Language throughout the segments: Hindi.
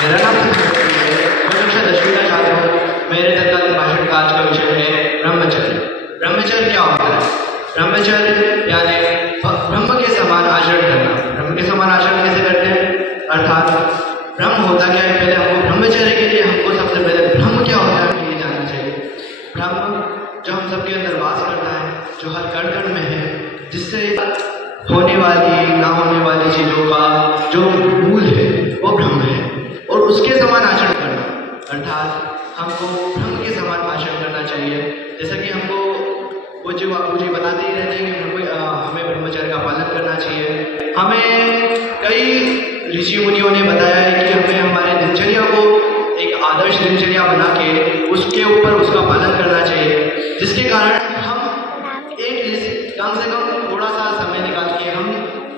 मेरा नाम मैं कक्षा 10वीं का छात्र हूँ। मेरे तत्कालीन भाषण का आज का विषय है ब्रह्मचर्य। ब्रह्मचर्य क्या होता है? ब्रह्मचर्य यानी ब्रह्म के समान आचरण करना। ब्रह्म के समान आचरण कैसे करते हैं? अर्थात ब्रह्म होता क्या है, पहले हमको ब्रह्मचर्य के लिए हमको सबसे पहले ब्रह्म क्या होता है ये जानना चाहिए। ब्रह्म जो हम सबके अंदर वास करता है, जो हर कण कण में है, जिससे होने वाली ना होने वाली चीज़ों का जो मूल है वो ब्रह्म है, और उसके समान आचरण करना अर्थात हमको ब्रह्म के समान आचरण करना चाहिए। जैसा कि हमको वो जो बापूजी बताते ही रहते हैं कि हमें ब्रह्मचर्य का पालन करना चाहिए। हमें कई ऋषि मुनियों ने बताया है कि हमें हमारे दिनचर्या को एक आदर्श दिनचर्या बना के उसके ऊपर उसका पालन करना चाहिए, जिसके कारण हम एक कम से कम थोड़ा सा समय निकाल के हम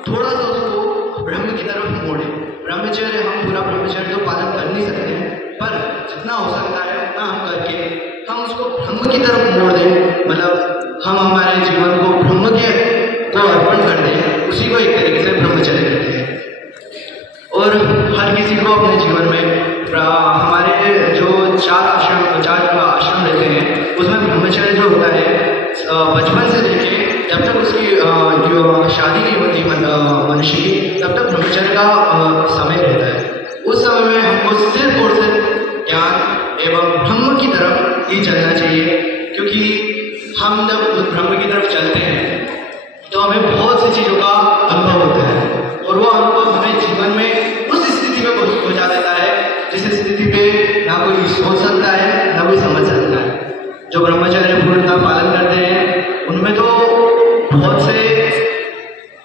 थोड़ा सा उसको ब्रह्म की तरफ मोड़ें। ब्रह्मचर्य हम पूरा ब्रह्मचर्य तो पालन कर नहीं सकते हैं, पर जितना हो सकता है उतना हम करके हम उसको ब्रह्म की तरफ मोड़ दें, मतलब हम हमारे जीवन को ब्रह्म के को अर्पण कर दें, उसी को एक तरीके से ब्रह्मचर्य कहते हैं। और हर किसी को अपने जीवन में हमारे जो चार आश्रम रहते हैं उसमें ब्रह्मचर्य जो होता है बचपन से लेके जब तक उसकी शादी नहीं होती मनुष्य की, तब तक ब्रह्मचर्य का समय रहता है। उस समय में हमको सिर्फ और सिर्फ ज्ञान एवं ब्रह्म की तरफ ही चलना चाहिए, क्योंकि हम जब उस ब्रह्म की तरफ चलते हैं तो हमें बहुत सी चीज़ों का अनुभव होता है, और वो अनुभव हमें जीवन में उस स्थिति में पहुंचा देता है जिस स्थिति पे ना कोई सोच सकता है ना कोई समझ सकता है। जो ब्रह्मचर्य पूर्णतः पालन करते हैं उनमें तो बहुत से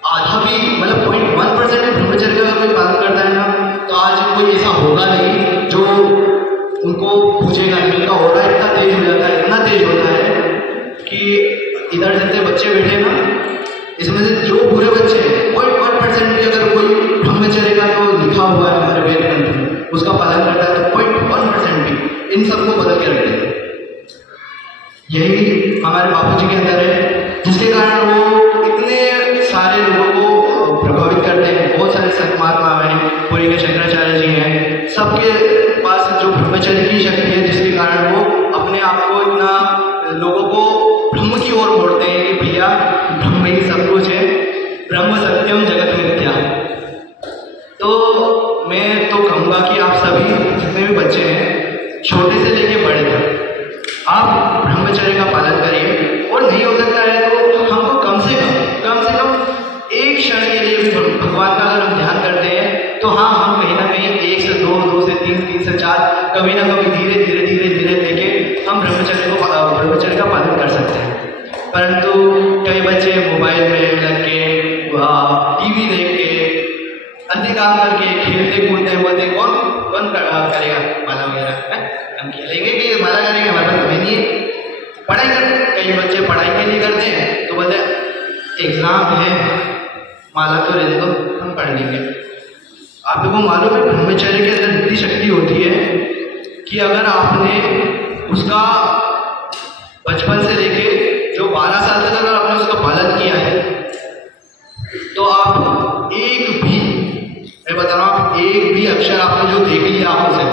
आधा भी मतलब 0.1% ब्रह्मचर्य का कोई पालन करता है ना, तो आज कोई ऐसा होगा नहीं जो उनको पूछेगा नहीं। उनका ऑरा इतना तेज हो जाता है, इतना तेज होता है कि इधर जितने बच्चे बैठे ना, इसमें से जो बुरे बच्चे 0.1% भी अगर कोई ब्रह्मचर्य का जो लिखा हुआ है हमारे वेद ग्रंथ में उसका पालन करता है तो 0.1% भी इन सबको बदल के रख देते हैं। यही हमारे बापूजी के अंदर है, जिसके कारण वो इतने सारे लोगों को प्रभावित करते हैं। बहुत सारे संत महात्मा हैं, पुरी के शंकराचार्य जी हैं, सबके पास जो ब्रह्मचर्य की शक्ति है, जिसके कारण वो अपने आप को इतना लोगों को ब्रह्म की ओर मोड़ते हैं कि भैया ब्रह्म ही सब कुछ है, ब्रह्म सत्यम जगत मिथ्या। तो मैं तो कहूँगा कि आप सभी जितने भी बच्चे हैं, छोटे से लेके बड़े तक, आप ब्रह्मचर्य का पालन करिए। और नहीं हो सकता है तो हमको कम से कम एक क्षण के लिए भी भगवान का अगर हम ध्यान करते हैं तो हाँ, हम कहीं ना कहीं 1 से 2, 2 से 3, 3 से 4 कभी ना कभी धीरे धीरे लेके हम ब्रह्मचर्य का पालन कर सकते हैं। परंतु कई बच्चे मोबाइल में लग के टीवी देख के अन्य काम करके खेलते कूदते बोलते कौन करेगा माला वगैरह, हम खेलेंगे कि माला करेंगे, हमारे पास समय नहीं है। पढ़ाई कर, कई बच्चे पढ़ाई के लिए करते हैं तो बोलते एग्जाम है, माला तो रहने दो, हम पढ़ लेंगे। आप लोगों को मालूम है ब्रह्मचर्य के अंदर इतनी शक्ति होती है कि अगर आपने उसका बचपन से लेके जो 12 साल तक अगर आपने उसका पालन किया है तो आप एक भी, मैं बता रहा हूँ, आप एक भी अक्षर आपने जो देख लिया आंखों से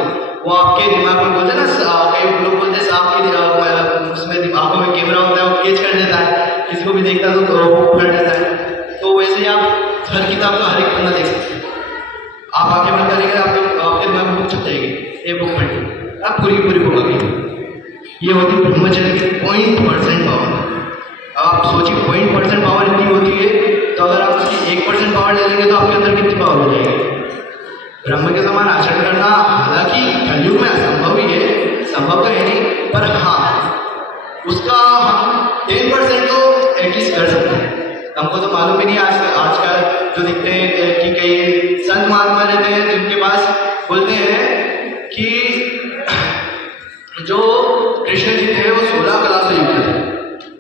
वो आपके दिमाग में बोलते ना, कई लोग बोलते हैं सांप के उसमें आंखों में कैमरा होता है, वो कैच कर देता है, किसी को भी देखता है तो वो कर देता है। तो वैसे ही आप हर किताब का हर एक पन्ना देख सकते हैं। आप आंखें बंद करेंगे, आपके दिमाग में बुक छप जाएगी, ये बुक पढ़िए, आप पूरी बुक आएगी। ये होती ब्रह्मचर्य की 0.1% पावर। आप सोचिए 0.1% पावर इतनी होती है, तो अगर आप उसकी 1% पावर ले लेंगे तो आपके अंदर कितनी पावर हो जाएगी? ब्रह्म के समान आचरण करना हालांकि कलयुग में असंभव ही है, संभव तो है नहीं, पर हाँ उसका हम 10% तो एटलीस्ट कर सकते हैं। हमको तो मालूम ही नहीं आजकल जो दिखते हैं कि कई संत महात्मा रहते हैं जिनके पास बोलते हैं कि जो कृष्ण जी थे वो 16 कला से युक्त थे।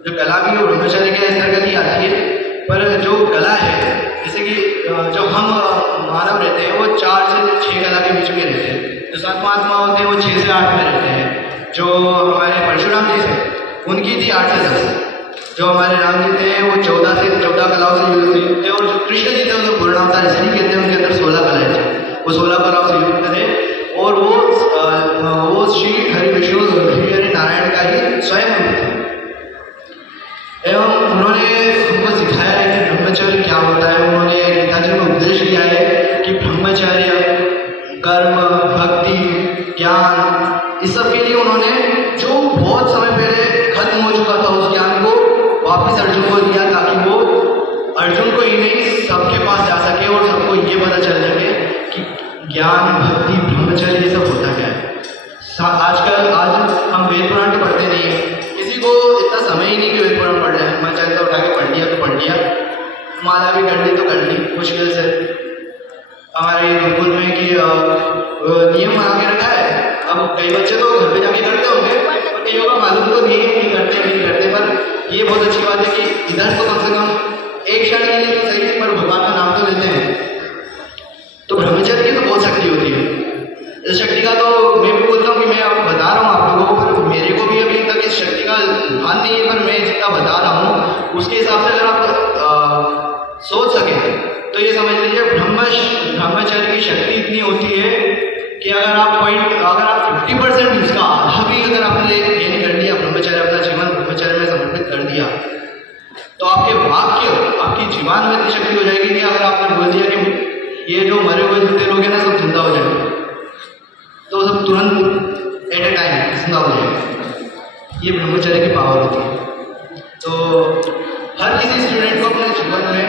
जो कला भी वो ब्रह्मचर्य के अंतर्गत ही आती है, पर जो कला है जैसे कि जो हम मानव रहते हैं वो 4 से 6 कला के बीच में रहते हैं। जो संत महात्मा होते हैं वो 6 से 8 में रहते हैं। जो हमारे परशुराम जी थे उनकी थी 8 से 10। जो हमारे राम जी थे वो 14 कलाओं से युक्त थे, और जो कृष्ण जी थे उनको पूर्णावतार इसलिए कहते हैं, उनके अंदर 16 कलाएं थी, वो 16 कलाओं से युक्त थे। वो श्री हरि विष्णु श्री हरि नारायण का ही स्वयं रूप थे। एवं उन्होंने हमको सिखाया है कि ब्रह्मचर्य क्या होता है। उन्होंने गीता जी में उपदेश दिया है कि ब्रह्मचर्य, कर्म, भक्ति, ज्ञान, इस सब के लिए उन्होंने जो बहुत समय पहले खत्म हो चुका था उस ज्ञान को वापस अर्जुन को दिया, ताकि वो अर्जुन को ही नहीं सबके पास जा सके और सबको ये पता चल सके कि ज्ञान, भक्ति, ब्रह्मचर्य ये सब होता क्या है। आज हम वेद पुराण तो पढ़ते नहीं है, किसी को इतना समय ही नहीं कि वेद पुराण पढ़ लें। मैं चाहता उठा के पढ़ लिया तो पढ़ लिया, माला भी कर ली तो कर ली मुश्किल से। हमारे गुरुकुल में कि नियम बना के रखा है। अब कई बच्चे तो घर पे जाके करते होंगे, पर कईयों को मालूम तो नहीं करते। पर ये बहुत अच्छी बात है कि इधर तो कम से कम एक क्षण के लिए तो सही, पर भगवान का नाम तो लेते हैं। तो ब्रह्मचर्य की तो बहुत शक्ति होती है। इस शक्ति का तो मैं भी बोलता हूँ कि मैं आपको बता रहा हूँ आप लोगों को, पर मेरे को भी अभी तक इस शक्ति का भान नहीं है, पर मैं जितना बता रहा हूँ उसके हिसाब से अगर आप सोच सकें तो ये समझ लीजिए ब्रह्मचर्य की शक्ति इतनी होती है कि अगर आप 50% उसका आधा भी अगर आपने गेन कर लिया, ब्रह्मचर्य, अपना जीवन ब्रह्मचर्य में समर्पित कर दिया, तो आपके वाक्य, आपकी जीवन में इतनी शक्ति हो जाएगी कि अगर आपने बोल दिया कि ये जो मरे हुए जूते लोग हैं ना सब जिंदा हो जाएंगे, तो सब तुरंत एट ए टाइम जिंदा हो जाएंगे। ये ब्रह्मचर्य की पावर होती है। तो हर किसी स्टूडेंट को अपने जीवन में